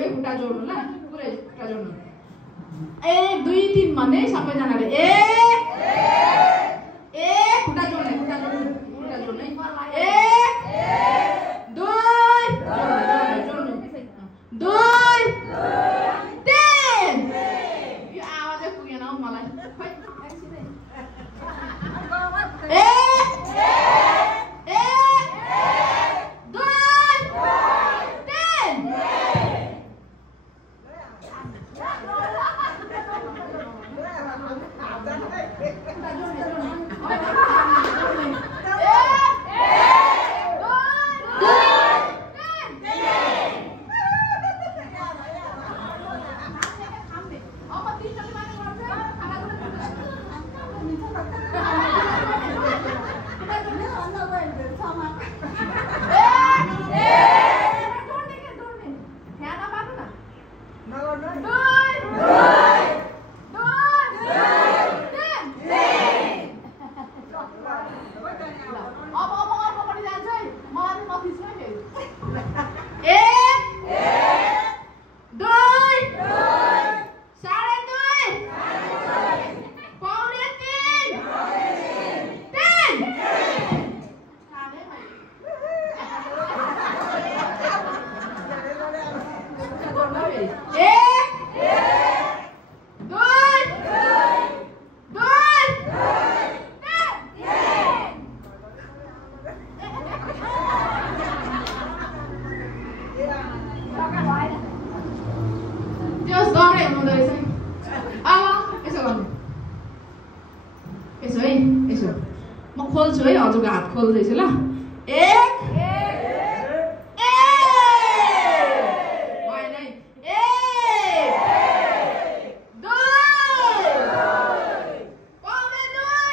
है खुट्टा जोड्नु ल पुरै खुट्टा जोड्नु 1 2 3 भन्ने सबैजनाले 1 खुट्टा जोड्ने 1 2 जोड्नु 2 3 यो आवाजै पुगेन हौ मलाई खै खोल्छु है हजुरको हात खोल्दैछु ल 1 भएन है 1 2 पाउने 3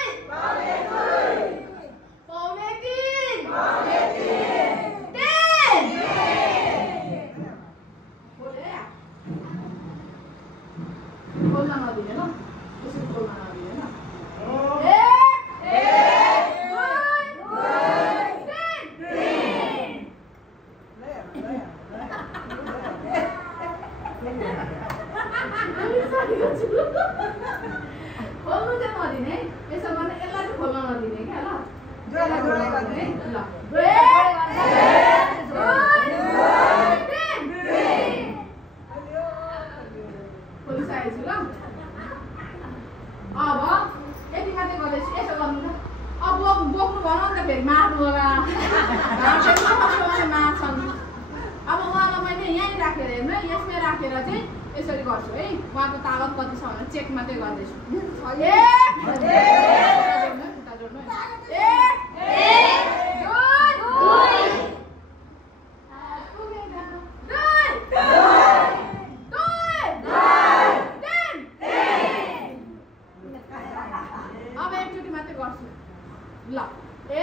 खोल्न नदिने ल यसरी खोल्न नदिने ल खोल्नु चाहिँ नदिने यसो गर्ने यसलाई चाहिँ खोल्न नदिने क्या ल खोलिसकेछु ल अब यति मात्रै गर्दैछु यसो गर्नु त अब बोक्नु भन नि त फेरि मार्नु होला मार्छन् अब उहाँलाई मैले यहीँ राखेर हेर्नु है यसमै राखेर चाहिँ यसरी गर्छु है उहाँको तागत कति छ भनेर चेक मात्रै गर्दैछु अब एकचोटि मात्रै गर्छु ल 1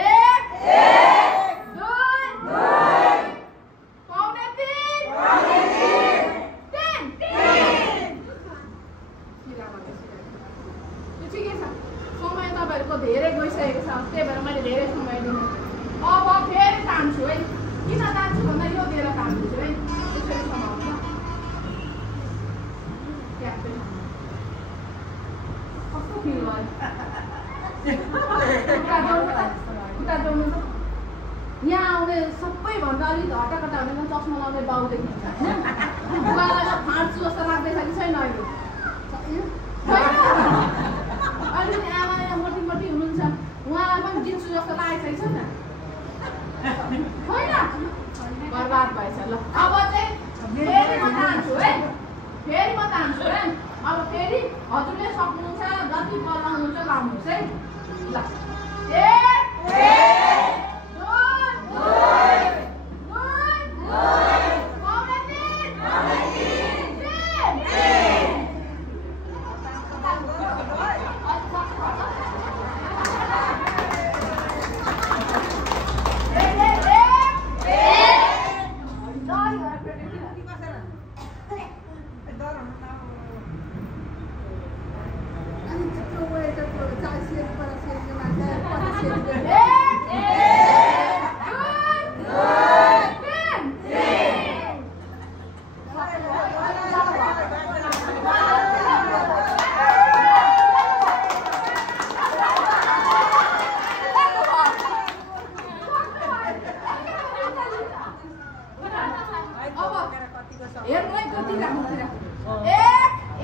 धेरै गइसकेको छ त्यही भएर मैले धेरै समय दिनु अब फेरि तान्छु है किन तान्छु भन्दा यो दिएर तान्छु है त्यसरी समाउँछ कस्तो फिल भयो यहाँ आउने सबैभन्दा अलिक हटाकटा हुने चस्मा लाउँदै बाउ देखिन्छ होइन बुवालाई फाँट्छु जस्तो लाग्दैछ कि छैन अहिले अहिले आमा यहाँ मोटी मोटी हुनुहुन्छ उहाँलाई पनि जिन्छु जस्तो लागेको छ होइन बर्बाद भएछ ल अब चाहिँ फेरि म तान्छु है अब फेरि हजुरले सक्नुहुन्छ जति बनाउनुहुन्छ लाउनुहोस् है ल हेर्नु है कति राख्नु एक एक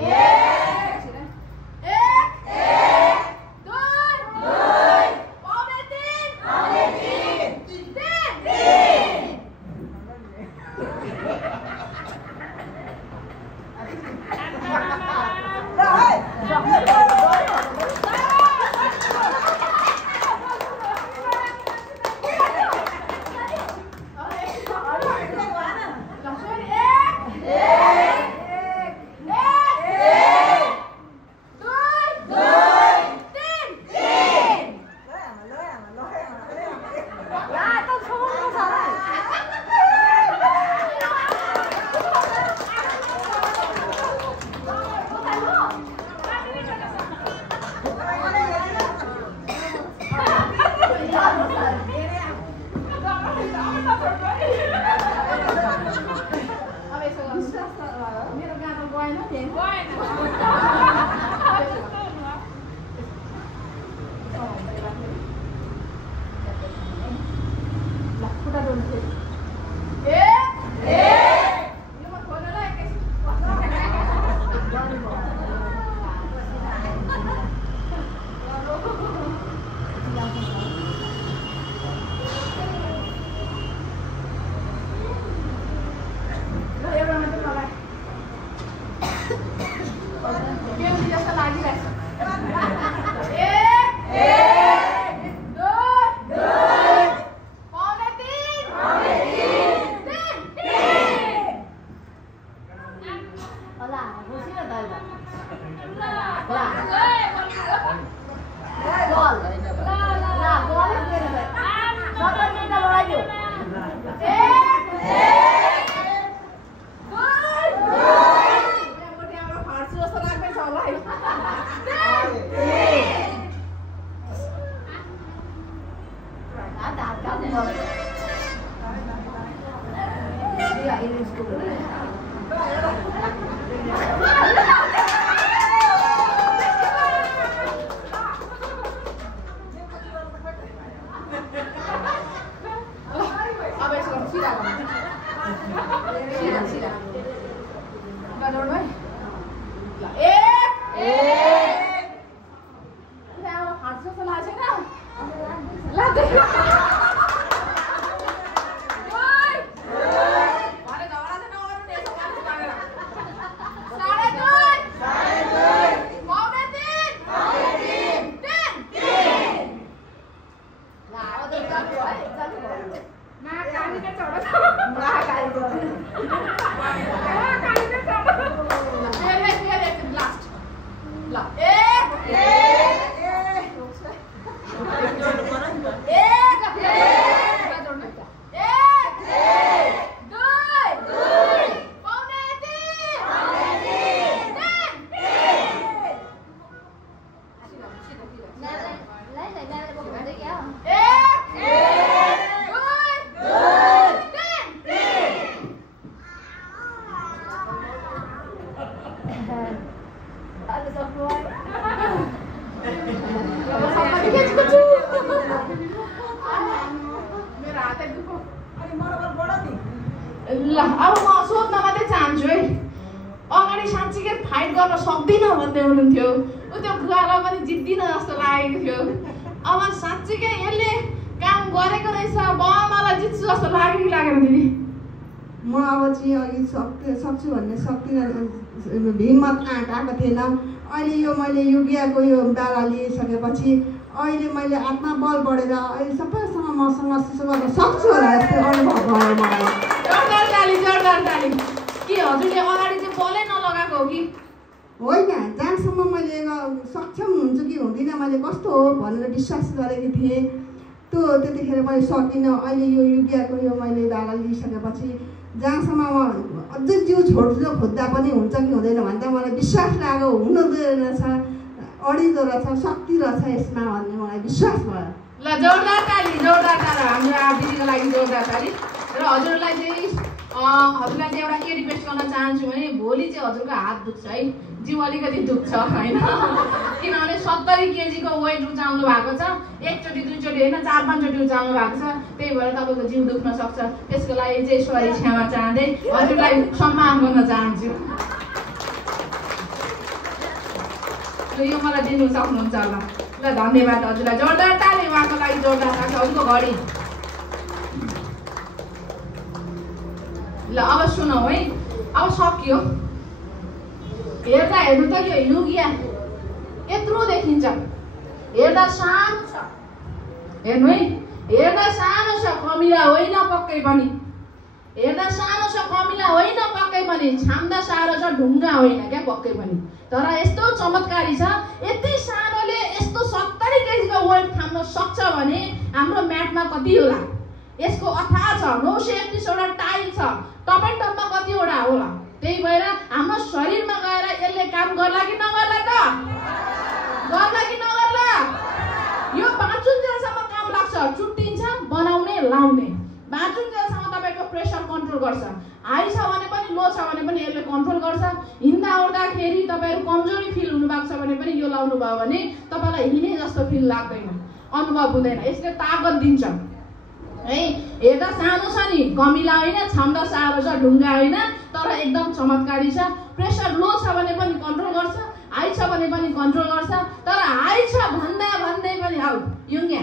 हिम्मत आँट आएको थिएन। अहिले यो मैले योगियाको यो डाला लिइसकेपछि अहिले मैले आत्मा बल बढेर अहिले सबैसँग मसँग सिसो गर्न सक्छु होला जस्तो अनुभव भयो मलाई। जोरदार ताली। के हजुरले अगाडि चाहिँ बलै नलगाएको हो कि होइन, जहाँसम्म मैले सक्षम हुन्छु कि हुँदिनँ मैले कस्तो हो भनेर विश्वास गरेकी थिएँ। त्यो त्यतिखेर मैले सकिनँ। अहिले यो योगियाको यो मैले डाला लिइसकेपछि जहाँसम्म अझै जिउ छोड्छु खोज्दा पनि हुन्छ कि हुँदैन भन्दा मलाई विश्वास लाग्यो हुँदो रहेछ, अडिँदो रहेछ, शक्ति रहेछ यसमा भन्ने मलाई विश्वास भयो। ल जोरदार ताली हाम्रो दिदीको लागि जोरदार ताली। र हजुरलाई चाहिँ हजुरलाई चाहिँ एउटा के रिक्वेस्ट गर्न चाहन्छु भने भोलि चाहिँ हजुरको हात दुख्छ है, जिउ अलिकति दुख्छ होइन, किनभने 70 केजीको वेट उचाल्नु भएको छ, एकचोटि दुईचोटि होइन 4-5 चोटि उचाल्नु भएको छ, त्यही भएर तपाईँको जिउ दुख्न सक्छ। त्यसको लागि चाहिँ सरी क्षमा चाहँदै हजुरलाई सम्मान गर्न चाहन्छु। यो मलाई दिनु सक्नुहुन्छ होला। ल धन्यवाद हजुरलाई, जोरदार ताली उहाँको लागि, जोरदार ताली। हजुरको घडी ल अब सुनौ है, अब सकियो। हेर्नु त यो युगिया यत्रो देखिन्छ, हेर्दा सानो छ, हेर्नु है, हेर्दा सानो छ, कमिला होइन पक्कै पनि, हेर्दा सानो छ, कमिला होइन पक्कै पनि, छाम्दा सारो छ, ढुङ्गा होइन क्या पक्कै पनि, तर यस्तो चमत्कारी छ। यति सानोले यस्तो 70 केजीको वेट थाम्न सक्छ भने हाम्रो म्याटमा कति होला? यसको अथाह छ, 931 वटा टाइल छ, टप एन्ड टपमा कतिवटा होला? त्यही भएर हाम्रो शरीरमा गएर यसले काम गर्ला कि नगर्ला त? गर्ला कि नगर्ला? यो बाँचुन्जेलसम्म काम लाग्छ, चुट्टिन्छ, बनाउने लाउने, बाँचुन्जेलसम्म तपाईँको प्रेसर कन्ट्रोल गर्छ। हाई छ भने पनि लो छ भने पनि यसले कन्ट्रोल गर्छ। हिँड्दा ओर्दाखेरि तपाईँहरू कमजोरी फिल हुनुभएको छ भने पनि यो लाउनु भयो भने तपाईँलाई हिँडे जस्तो फिल लाग्दैन, अनुभव हुँदैन, यसले तागत दिन्छ है। हेर्दा सानो छ नि, कमिला होइन, छाम्दा सारो छ, ढुङ्गा होइन, तर एकदम चमत्कारी छ। प्रेसर लो छ भने पनि कन्ट्रोल गर्छ, हाई छ भने पनि कन्ट्रोल गर्छ, तर हाई छ भन्दा भन्दै पनि आऊ युङ्ग्या